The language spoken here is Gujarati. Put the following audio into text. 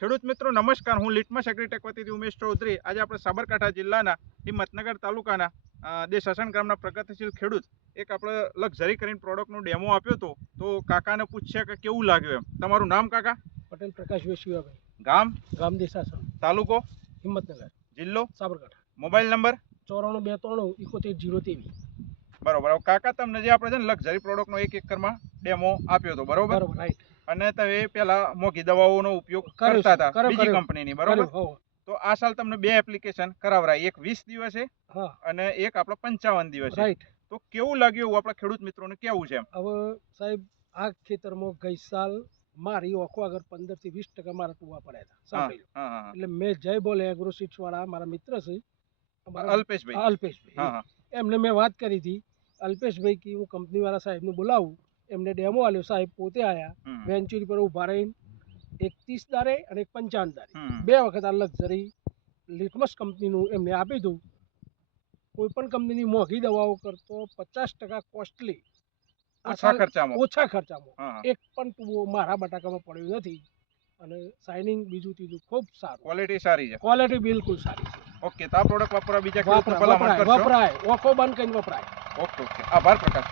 ખેડૂત મિત્રો નમસ્કાર, હું લિટમસ એગ્રીટેક વતીથી ઉમેશ ચૌધરી. આજે આપણે સાબરકાંઠા જિલ્લાના હિંમતનગર તાલુકાના દેશાસન ગામના પ્રગતિશીલ ખેડૂત એક આપણે લક્ઝરી કરીને પ્રોડક્ટનો ડેમો આપ્યો હતો. તો કાકાને પૂછ્યા કે કેવું લાગ્યું એમ. તમારું નામ કાકા? પટેલ પ્રકાશ વેશિયાભાઈ. ગામ દેશાસન, તાલુકો હિંમતનગર, જિલ્લો સાબરકાંઠા. Mobile number 9423717023. બરોબર. હવે કાકા તમને જે આપણે છે ને લક્ઝરી પ્રોડક્ટનો 1 એકરમાં ડેમો આપ્યો હતો, બરોબર? બરોબર, રાઈટ. અને તમે પેલા મોંઘી દવાઓનો ઉપયોગ કરતા હતા બીજી કંપનીની, બરોબર? તો આ સાલ તમને 2 એપ્લિકેશન કરાવરાય, એક 20 દિવસે અને એક આપણે 55 દિવસે, રાઈટ. તો કેવું લાગ્યું એવું આપણા ખેડૂત મિત્રોને કેવું છે? હવે સાહેબ, આ ખેતરમાં ગઈ સાલ મારી ઓખો આગળ 15 થી 20% મારા ટુવા પડ્યા હતા. એટલે મેં જય બોલ એગ્રોસીટ્સ વાળા મારા મિત્ર છે અલ્પેશભાઈ, એમને મેં વાત કરી હતી. અલ્પેશભાઈ કે હું કંપની વાળા સાહેબને બોલાવું, એમને ડેમો આલ્યો. સાહેબ પોતે આયા, વેન્ચુરી પર ઉભા રહીને એક 30 દારે અને એક 55 દારે 2 વખત આ લક્ઝરી લિટમસ કંપનીનું એમને આપી હતું. કોઈ પણ કંપનીની મોંઘી દવાઓ કરતો 50% કોસ્ટલી, ઓછા ખર્ચામાં એક પણ ટુવો મારા બટાકામાં પડ્યો નથી. અને શાઇનિંગ બીજું ત્રીજું ખૂબ સારું, ક્વોલિટી સારી છે, ક્વોલિટી બિલકુલ સારી છે. ઓકે, તો આ પ્રોડક્ટ વાપરવા બીજા ખેડૂતોને ભલામણ કરશો? વપરાય, ઓખો બંધ કરીને વપરાય. ઓકે, આભાર પ્રકાશ.